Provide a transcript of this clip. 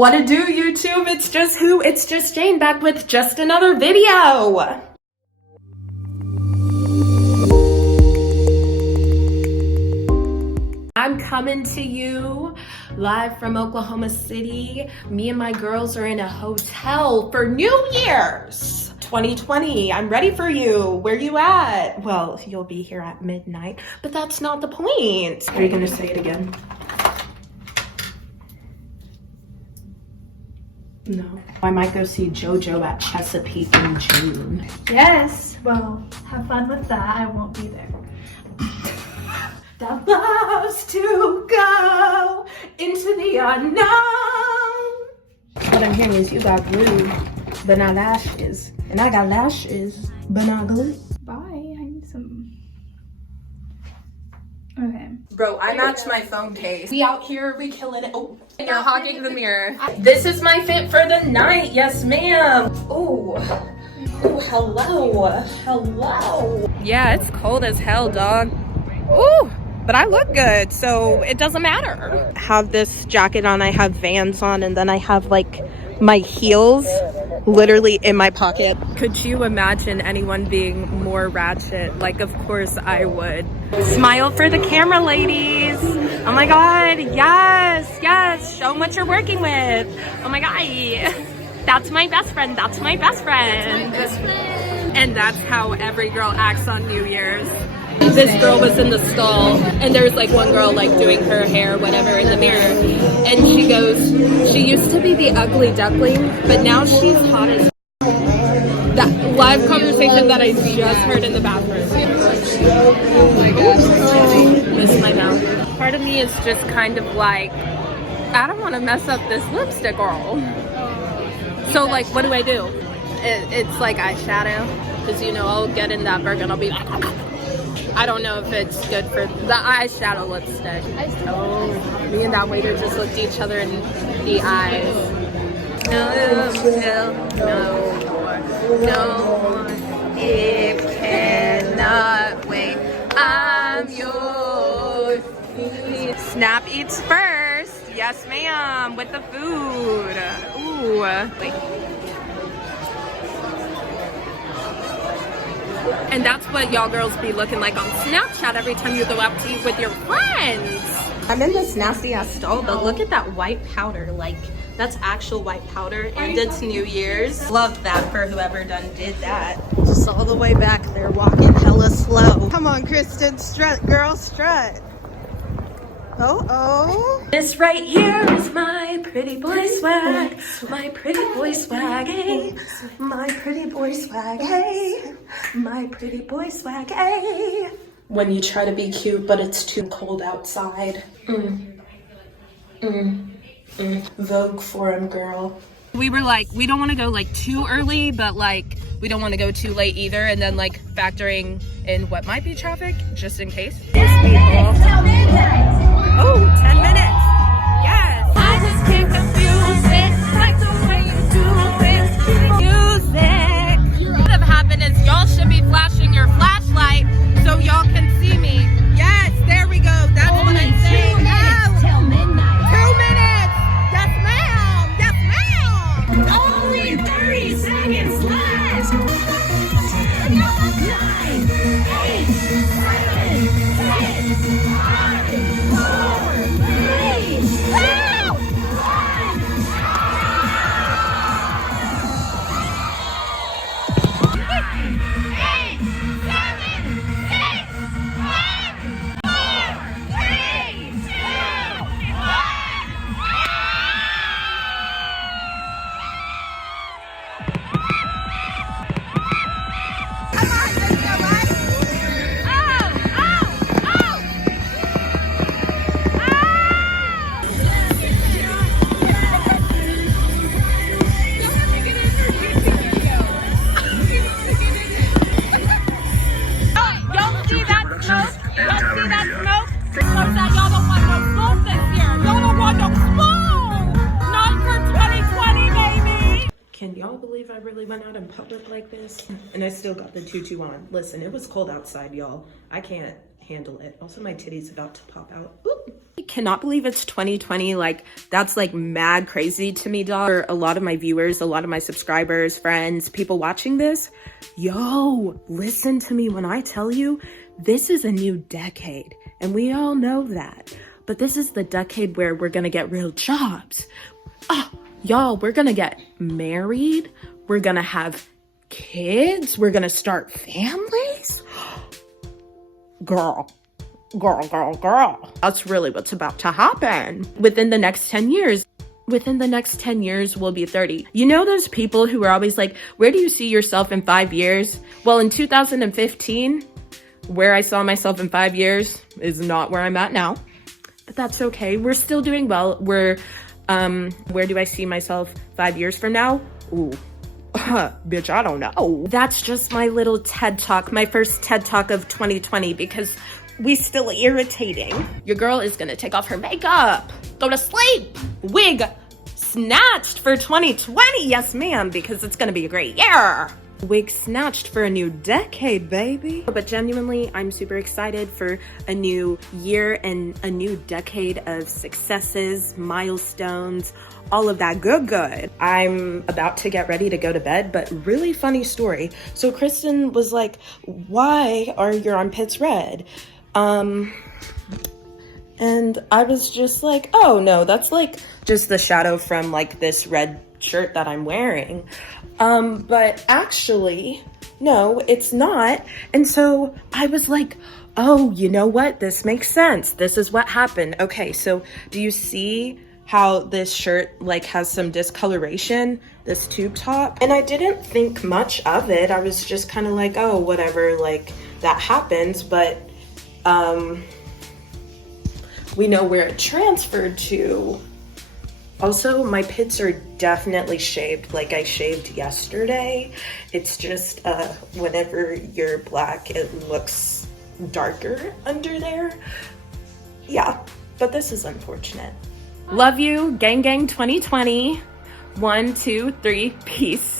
What to do, YouTube? It's just Jane back with just another video. I'm coming to you live from Oklahoma City. Me and my girls are in a hotel for New Year's 2020. I'm ready for you. Where you at? Well, you'll be here at midnight, but that's not the point. Are you gonna say it again? No. I might go see JoJo at Chesapeake in June. Yes, well, have fun with that. I won't be there. That loves to go into the unknown. What I'm hearing is you got glue, but not lashes. And I got lashes, but not glue. Bye, I need some. Okay. Bro, I matched my phone case. We out here, we killing it. Oh, you're hogging the mirror. This is my fit for the night. Yes, ma'am. Oh, hello. Hello. Yeah, it's cold as hell, dog. Ooh. But I look good, so it doesn't matter. I have this jacket on, I have Vans on, and then I have like my heels literally in my pocket. Could you imagine anyone being more ratchet? Like, of course I would. Smile for the camera, ladies. Oh my God, yes, yes. Show them what you're working with. Oh my God. That's my best friend, that's my best friend. That's my best friend. And that's how every girl acts on New Year's. This girl was in the stall, and there was like one girl like doing her hair, whatever, in the mirror, and she goes, she used to be the ugly duckling, but now she's hot as that live conversation that I just heard in the bathroom. Oh my gosh, miss my mouth. Part of me is just kind of like, I don't want to mess up this lipstick, girl. So like, what do I do? It's like eyeshadow, because you know I'll get in that burger and I'll be like, I don't know if it's good for the eyeshadow lipstick. Oh, me and that waiter just looked at each other in the eyes. No, it cannot wait. I'm yours. Snap eats first. Yes, ma'am, with the food. Ooh, wait. And that's what y'all girls be looking like on Snapchat every time you go out to eat with your friends. I'm in this nasty ass stall, but look at that white powder. Like, that's actual white powder, and it's New Year's. Love that for whoever done did that. Just all the way back there walking hella slow. Come on, Kristen, strut, girl, strut. Oh. This right here is my pretty boy swag. My pretty boy swag, hey. My pretty boy swag, hey. My pretty boy swag, hey. When you try to be cute, but it's too cold outside. Vogue for him, girl. We were like, we don't want to go like too early, but like, we don't want to go too late either. And then like factoring in what might be traffic, just in case. Oh, 10 minutes. Yes. I just can't confuse it. Like the way you do it. Music. What have happened is y'all should be flashing your flashlight so y'all can see me. Yes, there we go. That's what I'm saying. Till midnight. 2 minutes. Yes, ma'am. Yes, ma'am. Only 30 seconds left. 10, 9, 8, 7, 6, 5, 4, 3, 2, 1. Can y'all believe I really went out in public like this? And I still got the tutu on. Listen, it was cold outside, y'all. I can't handle it. Also, my titty's about to pop out. Oop. I cannot believe it's 2020. Like, that's like mad crazy to me, dog. For a lot of my viewers, a lot of my subscribers, friends, people watching this, yo, listen to me when I tell you, this is a new decade. And we all know that. But this is the decade where we're gonna get real jobs. Oh, y'all, we're gonna get married. We're gonna have kids. We're gonna start families. Girl. That's really what's about to happen. Within the next 10 years, we'll be 30. You know those people who are always like, where do you see yourself in 5 years? Well, in 2015, where I saw myself in 5 years is not where I'm at now. But that's okay. We're still doing well. Where do I see myself 5 years from now? Ooh. Bitch, I don't know. That's just my little TED Talk, my first TED Talk of 2020, because we still irritating. Your girl is gonna take off her makeup, go to sleep, wig snatched for 2020. Yes, ma'am, because it's gonna be a great year. Wig snatched for a new decade, baby. But genuinely, I'm super excited for a new year and a new decade of successes, milestones, all of that good. I'm about to get ready to go to bed, but really funny story. So Kristen was like, why are your armpits red? And I was just like, oh no, that's like just the shadow from like this red shirt that I'm wearing. But actually, no, it's not. And so I was like, oh, you know what? This makes sense. This is what happened. Okay, so do you see how this shirt like has some discoloration, this tube top? And I didn't think much of it. I was just kind of like, oh, whatever, like that happens. But we know where it transferred to. Also, my pits are definitely shaved. Like I shaved yesterday. It's just whenever you're black, it looks darker under there. Yeah, but this is unfortunate. Love you, gang 2020. 1, 2, 3, peace.